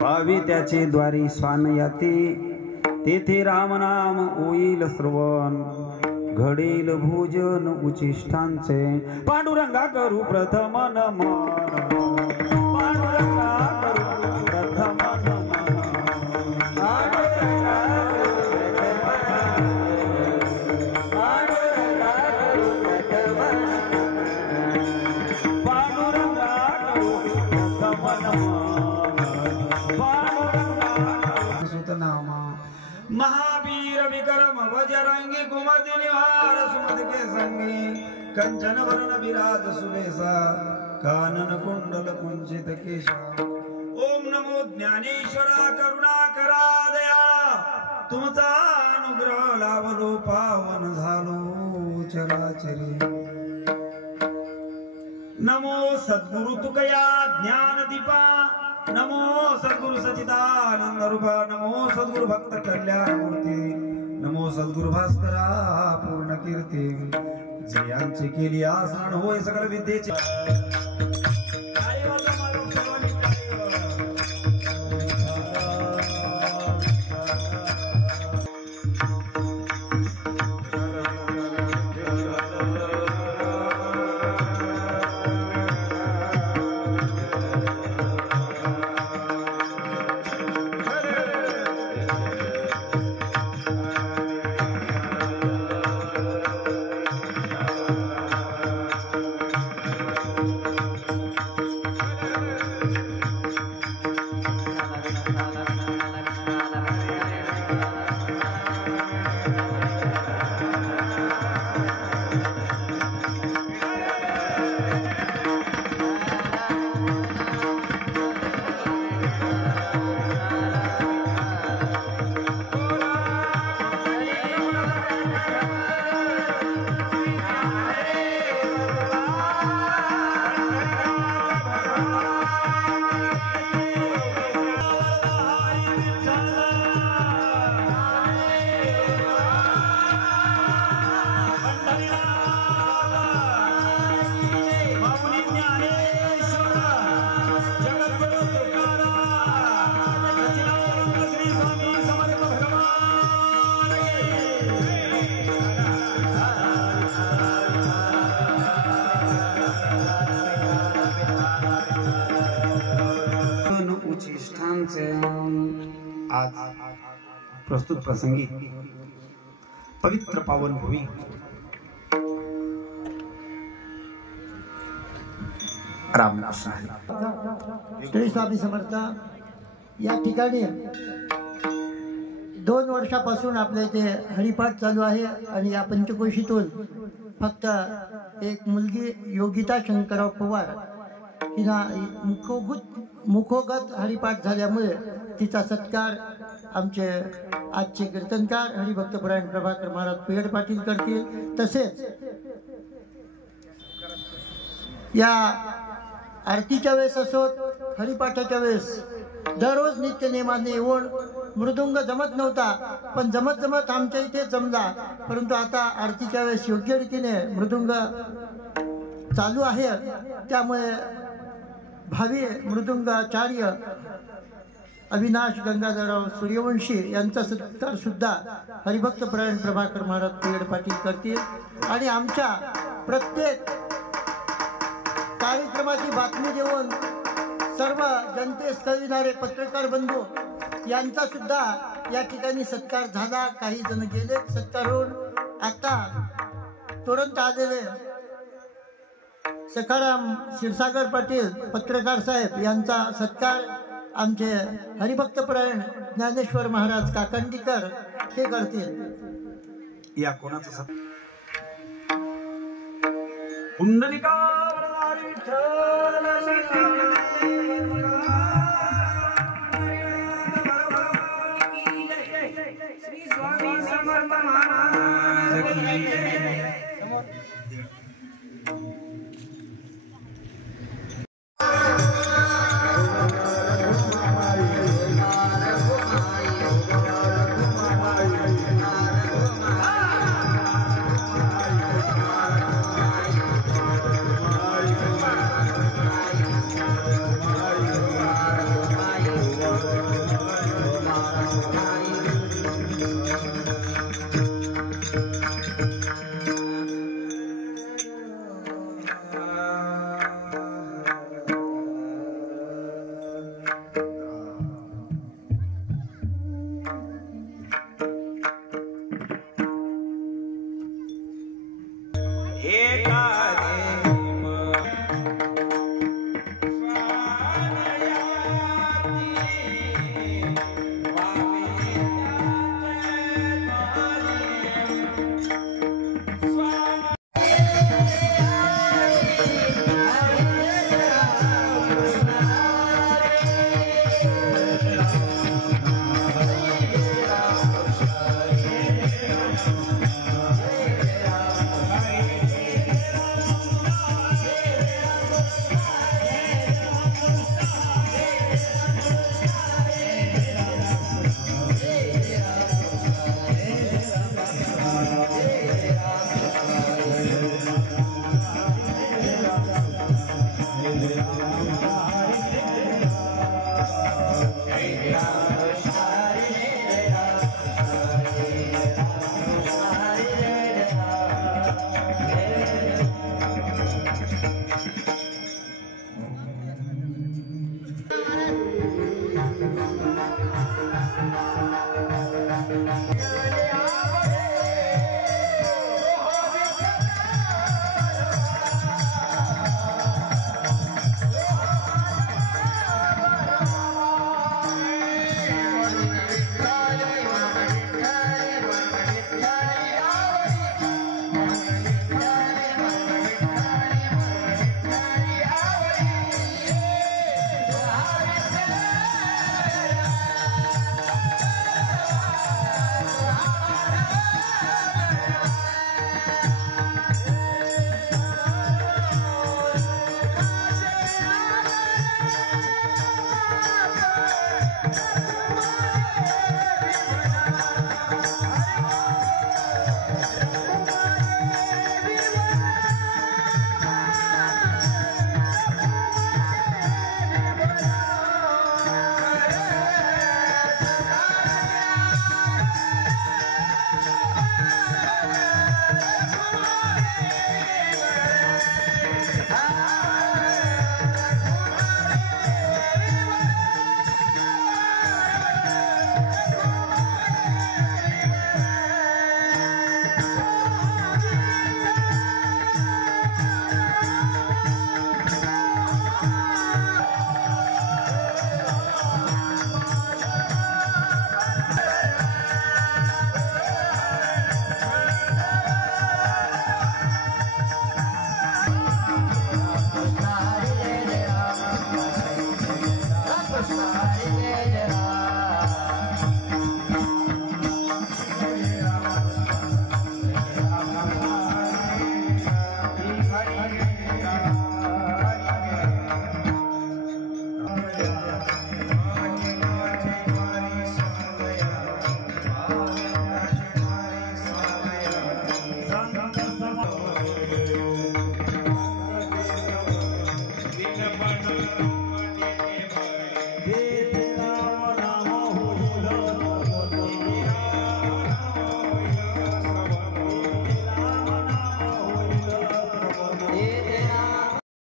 भावी त्याचे द्वारी स्वान याते तेथे राम नाम होईल श्रवण घडेल भोजन उचिष्ठांचे पांडुरंगा करू प्रथम नमन पांडुरंगा करू प्रथम महावीर विक्रम बजरंगी कुमति निवार सुमत के संगी कंचन वरण विराज सुबेसा कानन कुंडल कुंचित केशा ओम नमो ज्ञानेश्वरा करुणाकरा दयाळा तुमचा अनुग्रह लाभलो पावन झालो चराचरी नमो सद्गुरु तुकया ज्ञान दीपा नमो सद्गुरु सचिदानंद रूपा नमो सद्गुरु भक्त कल्याण मूर्ती नमो सद्गुरु भास्करा पूर्ण कीर्ती जयांची केली आसन होय सकल विद्येचे आज प्रस्तुत प्रसंगी पवित्र पावन भूमी रामकृष्ण श्री स्वामी समर्थ या ठिकाणी 2 वर्षापासून आपल्या इथे हरिपाठ चालू आहे आणि या पंचकोशीतून फक्त एक मुलगी योगिता शंकरराव पवार हिला मुखोगत हरिपाठ झाल्यामुळे तिचा सत्कार आमचे आजचे कीर्तनकार हरिभक्तपरायण प्रभाकर महाराज पेड पाटील करतील। तसेच या आरतीच्या वेळेस असोत हरिपाठाच्या वेळेस दररोज नित्य नेमाने येऊन मृदुंग जमत नव्हता, पण जमत आमच्या इथे जमला। परंतु आता आरतीच्या वेळेस योग्य रीतीने मृदुंग चालू आहे, त्यामुळे भावी मृदुंगाचार्य अविनाश गंगाधरराव सूर्यवंशी यांचा सत्कार सुद्धा हरिभक्तपरायण प्रभाकर महाराज पेड पाटील करतील। आणि आमच्या प्रत्येक कार्यक्रमाची बातमी देऊन सर्व जनतेस कळविणारे पत्रकार बंधू यांचा सुद्धा या ठिकाणी सत्कार झाला। काही जण गेले सत्कार होऊन, आता तुरंत आलेले सखाराम क्षीरसागर पाटील पत्रकार साहेब यांचा सत्कार आमचे हरिभक्तपरायण ज्ञानेश्वर महाराज काकंडीकर हे करतील। या कोणाचा पुंडलिका श्री स्वामी समर्थ महाराज